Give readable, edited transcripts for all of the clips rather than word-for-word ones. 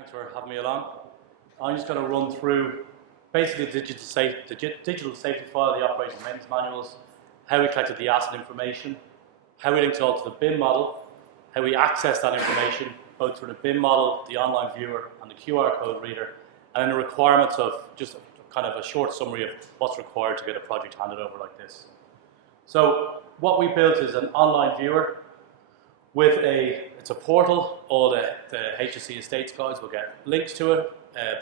Thanks for having me along. I'm just going to run through basically the digital safety file, the operation and maintenance manuals, how we collected the asset information, how we linked it all to the BIM model, how we access that information both through the BIM model, the online viewer and the QR code reader, and then the requirements of just kind of a short summary of what's required to get a project handed over like this. So what we built is an online viewer with it's a portal. All the HSE estates guys will get links to it.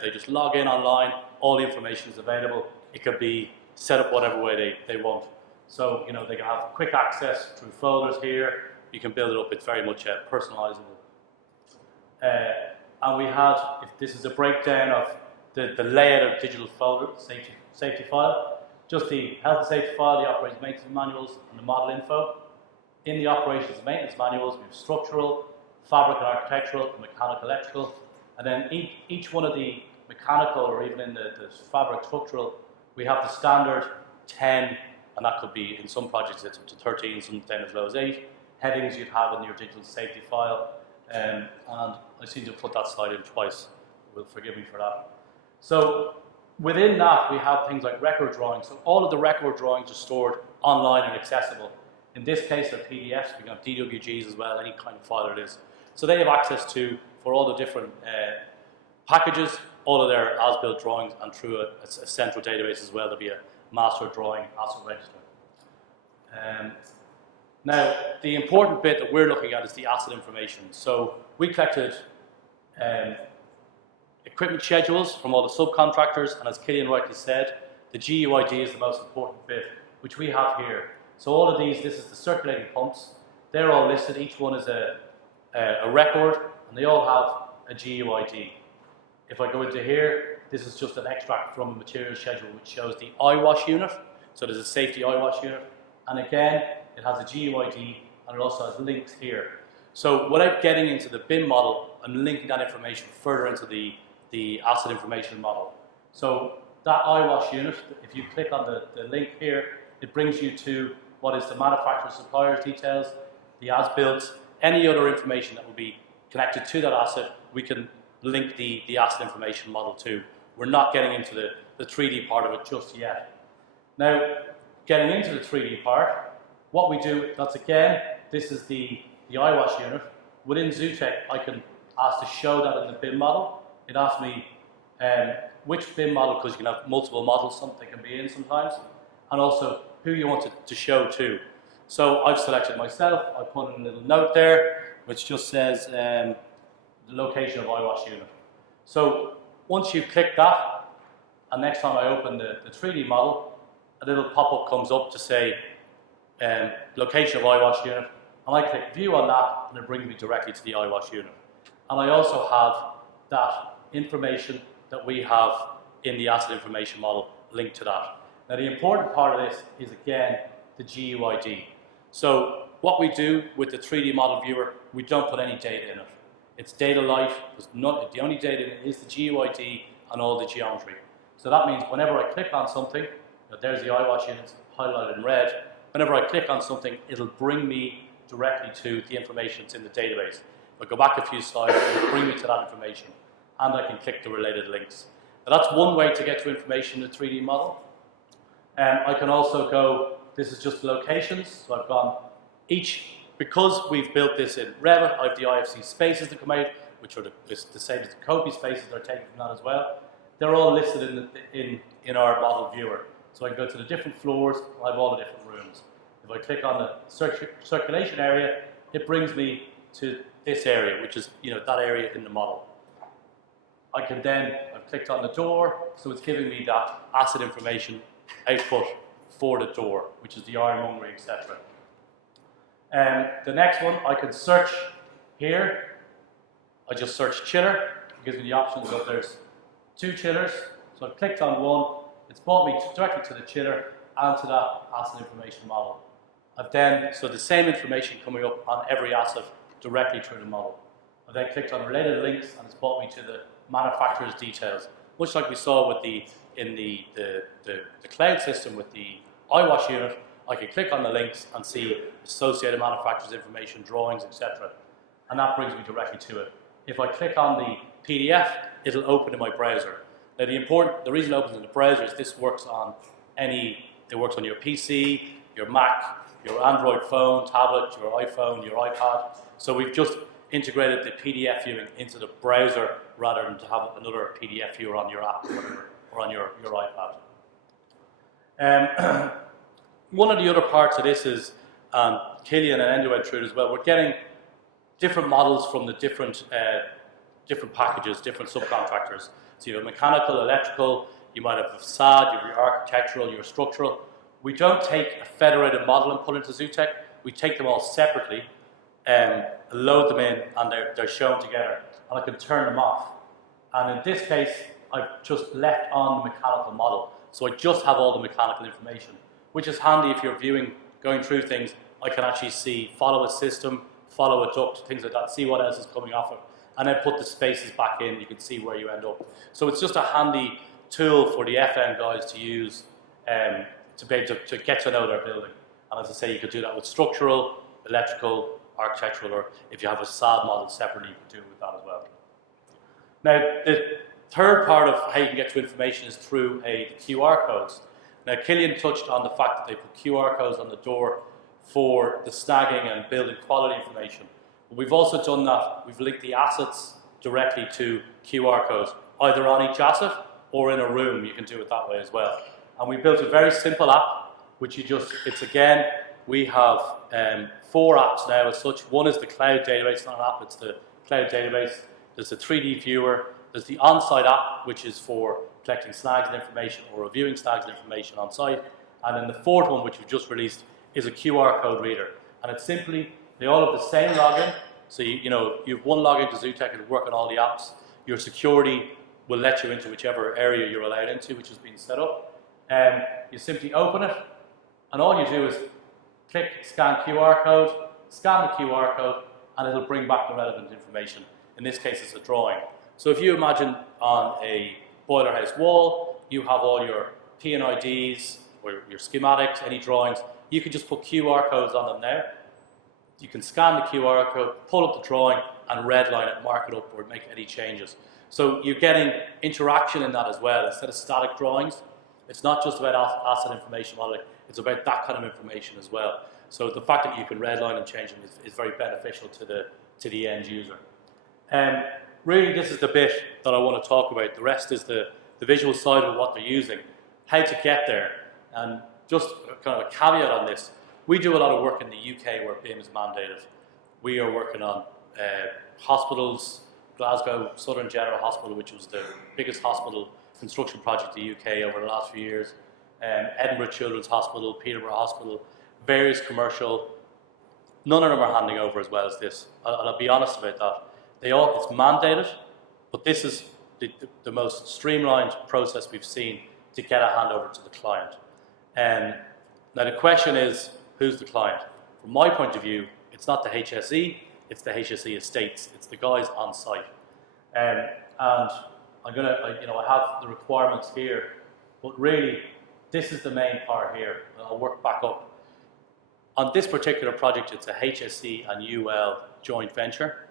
They just log in online, all the information is available. It could be set up whatever way they want. So, you know, they can have quick access through folders here. You can build it up, it's very much personalizable. And we had, if this is a breakdown of the layout of digital folder, safety file, just the health and safety file, the operations maintenance manuals, and the model info. In the operations and maintenance manuals, we have structural, fabric and architectural, and mechanical electrical. And then each one of the mechanical, or even in the fabric structural, we have the standard 10, and that could be, in some projects it's up to 13, some down as low as 8, headings you'd have in your digital safety file. And I seem to have put that slide in twice. Will forgive me for that. So within that, we have things like record drawings. So all of the record drawings are stored online and accessible. In this case, they're PDFs. We can have DWGs as well, any kind of file it is. So they have access to, for all the different packages, all of their as-built drawings, and through a central database as well, there'll be a master drawing asset register. Now, the important bit that we're looking at is the asset information. So we collected equipment schedules from all the subcontractors, and as Killian rightly said, the GUID is the most important bit, which we have here. So all of these, this is the circulating pumps. They're all listed. Each one is a record, and they all have a GUID. If I go into here, this is just an extract from a material schedule which shows the eyewash unit. So there's a safety eyewash unit, and again, it has a GUID, and it also has links here. So without getting into the BIM model, I'm linking that information further into the asset information model. So that eyewash unit, if you click on the link here, it brings you to what is the manufacturer supplier's details, the as-built, any other information that will be connected to that asset, we can link the asset information model to. We're not getting into the 3D part of it just yet. Now, getting into the 3D part, what we do, that's again, this is the eyewash unit. Within Zutec, I can ask to show that in the BIM model. It asks me which BIM model, because you can have multiple models, they can be in sometimes, and also who you want it to show to. So I've selected myself. I put in a little note there, which just says the location of eyewash unit. So once you click that, and next time I open the 3D model, a little pop-up comes up to say location of eyewash unit, and I click view on that, and it brings me directly to the eyewash unit. And I also have that information that we have in the asset information model linked to that. Now the important part of this is again the GUID. So what we do with the 3D model viewer, we don't put any data in it. It's data light. The only data in it is the GUID and all the geometry. So that means whenever I click on something, there's the eyewash units highlighted in red. Whenever I click on something, it'll bring me directly to the information that's in the database. If I go back a few slides, it'll bring me to that information, and I can click the related links. Now that's one way to get to information in the 3D model. I can also go, this is just the locations, so I've gone because we've built this in Revit, I have the IFC spaces that come out, which are the same as the Copy spaces that are taken from that as well. They're all listed in our model viewer. So I can go to the different floors, I have all the different rooms. If I click on the circulation area, it brings me to this area, which is that area in the model. I can then, I've clicked on the door, so it's giving me that asset information output for the door, which is the ironmongery, etc. The next one, I can search here. I just search chiller. It gives me the options of there's 2 chillers. So I've clicked on one. It's brought me directly to the chiller and to that asset information model. So the same information coming up on every asset directly through the model. I've then clicked on related links, and it's brought me to the manufacturer's details, much like we saw with in the cloud system with the eyewash unit. I can click on the links and see associated manufacturer's information, drawings, etc. And that brings me directly to it. If I click on PDF, it'll open in my browser. Now the reason it opens in the browser is this works on it works on your PC, your Mac, your Android phone, tablet, your iPhone, your iPad. So we've just integrated the PDF viewing into the browser rather than to have another PDF viewer on your app or whatever, or on your iPad. One of the other parts of this is, Killian and Endo went through it as well, we're getting different models from the different packages, different subcontractors. So you have mechanical, electrical, you might have a facade, you have your architectural, your structural. We don't take a federated model and put into Zutec. We take them all separately, load them in, and they're shown together. And I can turn them off. And in this case, I've just left on the mechanical model. So I just have all the mechanical information, which is handy if you're going through things. I can actually follow a system, follow a duct, things like that, see what else is coming off it, and then put the spaces back in. You can see where you end up. So it's just a handy tool for the FM guys to use to be able to get to know their building. And as I say, you could do that with structural, electrical, architectural, or if you have a facade model separately, you can do it with that as well. Now, the third part of how you can get to information is through QR codes. Now, Killian touched on the fact that they put QR codes on the door for the snagging and building quality information. But we've also done that. We've linked the assets directly to QR codes, either on each asset or in a room. You can do it that way as well. And we built a very simple app, which we have 4 apps now as such. One is the cloud database, not an app, it's the cloud database. There's the 3D viewer. There's the on-site app, which is for collecting snags and information or reviewing snags and information on site. And then the 4th one, which we've just released, is a QR code reader. And it's simply, they all have the same login. So you have one login to Zutec and work on all the apps. Your security will let you into whichever area you're allowed into, which has been set up. You simply open it, and all you do is click scan QR code, scan the QR code, and it'll bring back the relevant information. In this case, it's a drawing. So if you imagine on a boiler house wall, you have all your P&IDs, or your schematics, any drawings, you can just put QR codes on them now. You can scan the QR code, pull up the drawing, and redline it, mark it up, or make any changes. So you're getting interaction in that as well. Instead of static drawings, it's not just about asset information modeling, it's about that kind of information as well. So the fact that you can redline and change them is very beneficial to the end user. Really, this is the bit that I want to talk about. The rest is the visual side of what they're using, how to get there. And just kind of a caveat on this, we do a lot of work in the UK where BIM is mandated. We are working on hospitals, Glasgow Southern General Hospital, which was the biggest hospital construction project in the UK over the last few years, Edinburgh Children's Hospital, Peterborough Hospital, various commercial. None of them are handing over as well as this. And I'll be honest about that. It's mandated, but this is the most streamlined process we've seen to get a handover to the client. Now the question is, who's the client? From my point of view, it's not the HSE, it's the HSE estates, it's the guys on site. And I have the requirements here, but really, this is the main part here, and I'll work back up. On this particular project, it's a HSE and UL joint venture.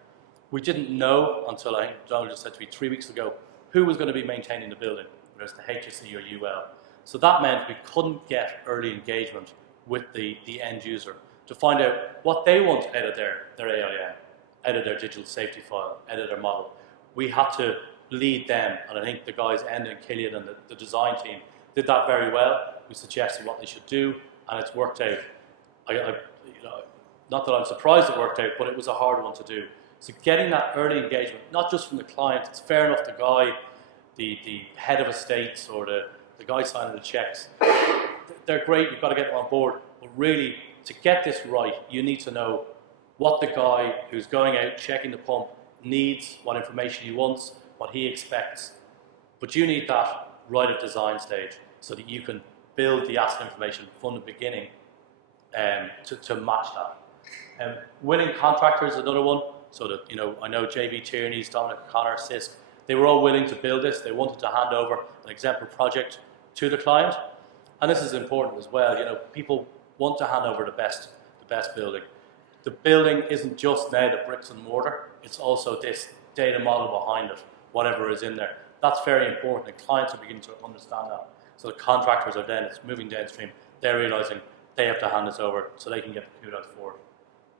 We didn't know until I think Donald just said to me 3 weeks ago who was going to be maintaining the building, whether it's the HSE or UL. So that meant we couldn't get early engagement with the end user to find out what they want out of their AIM, out of their digital safety file, out of their model. We had to lead them, and I think the guys, Enda and Killian and the design team, did that very well. We suggested what they should do, and it's worked out. Not that I'm surprised it worked out, but it was a hard one to do. So getting that early engagement, not just from the client, it's fair enough the guy, the head of estates or the guy signing the checks, they're great, you've got to get them on board. But really, to get this right, you need to know what the guy who's going out, checking the pump, needs, what information he wants, what he expects. But you need that right at design stage so that you can build the asset information from the beginning to match that. Winning contractors is another one. So that, I know JV Tierney's, Dominic O'Connor, Sisk, they were all willing to build this. They wanted to hand over an exemplar project to the client. And this is important as well. People want to hand over the best building. The building isn't just now the bricks and mortar. It's also this data model behind it. whatever is in there. That's very important, and clients are beginning to understand that. So the contractors are then, it's moving downstream, they're realizing they have to hand this over so they can get the kudos for it.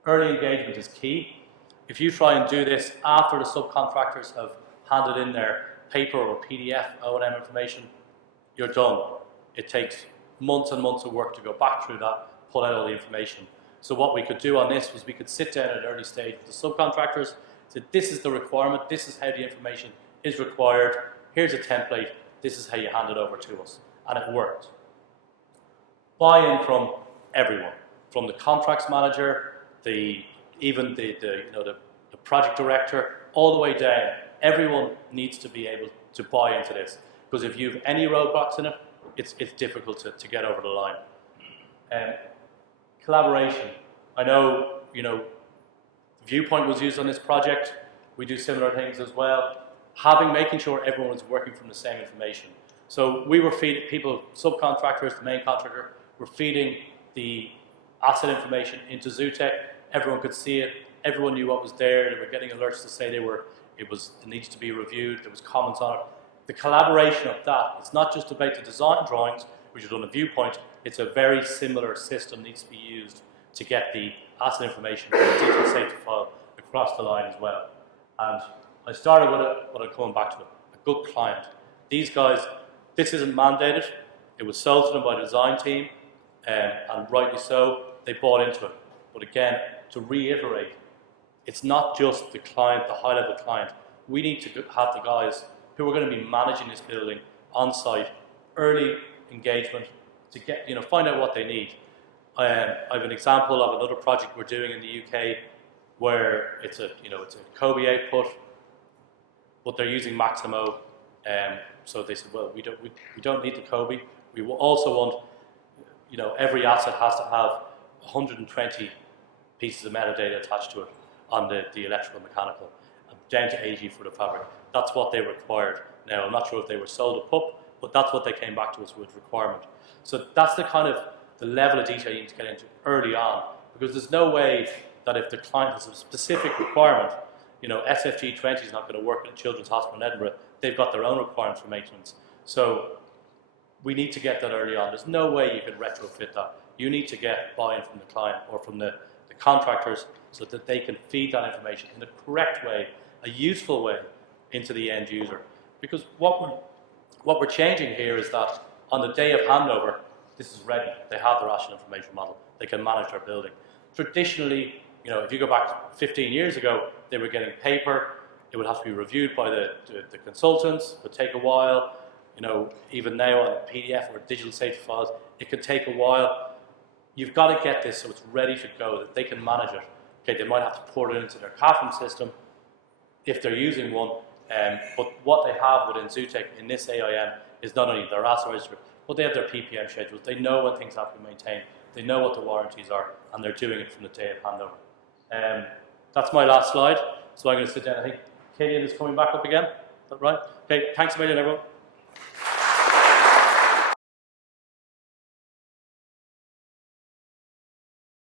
Early engagement is key. If you try and do this after the subcontractors have handed in their paper or PDF O&M information, you're done. It takes months and months of work to go back through that, pull out all the information. So what we could do on this was we could sit down at an early stage with the subcontractors, say this is the requirement, this is how the information is required, here's a template, this is how you hand it over to us. And it worked. Buy-in from everyone, from the contracts manager, even the project director, all the way down. Everyone needs to be able to buy into this, because if you have any roadblocks in it, it's difficult to get over the line. Collaboration. I know, Viewpoint was used on this project. We do similar things as well. Making sure everyone was working from the same information. So we were feeding people, subcontractors, the main contractor, were feeding the asset information into Zutec. Everyone could see it. Everyone knew what was there. They were getting alerts to say it needs to be reviewed. There was comments on it. The collaboration of that, it's not just about the design drawings, which are done at Viewpoint. It's a very similar system needs to be used to get the asset information from the digital safety file across the line as well. And I started with it, but I'm coming back to it. A good client. These guys, this isn't mandated. It was sold to them by the design team, and rightly so, they bought into it. But again, to reiterate, it's not just the client, the high-level client. We need to have the guys who are going to be managing this building on site, early engagement, to get, find out what they need. I have an example of another project we're doing in the UK where it's a Kobe output, but they're using Maximo. So they said, well, we don't need the Kobe. We will also want, every asset has to have 120 pieces of metadata attached to it on the electrical mechanical, down to 80 for the fabric. That's what they required. Now, I'm not sure if they were sold a PUP, but that's what they came back to us with requirement. So that's the level of detail you need to get into early on, because there's no way that if the client has a specific requirement, SFG 20 is not going to work at Children's Hospital in Edinburgh. They've got their own requirements for maintenance. So we need to get that early on. There's no way you can retrofit that. You need to get buy-in from the client or from the contractors so that they can feed that information in the correct way, a useful way, into the end user. Because what we're changing here is that on the day of handover, this is ready. They have their asset information model. They can manage their building. Traditionally, if you go back 15 years ago, they were getting paper. It would have to be reviewed by the consultants. It would take a while. Even now on PDF or digital safety files, it could take a while. You've got to get this so it's ready to go, that they can manage it. Okay, they might have to pour it into their CAFM system if they're using one. But what they have within Zutec in this AIM is not only their asset register, but they have their PPM schedules. They know when things have to be maintained. They know what the warranties are, and they're doing it from the day of handover. That's my last slide. So I'm going to sit down. I think Killian is coming back up again. Is that right? Okay, thanks a million, everyone.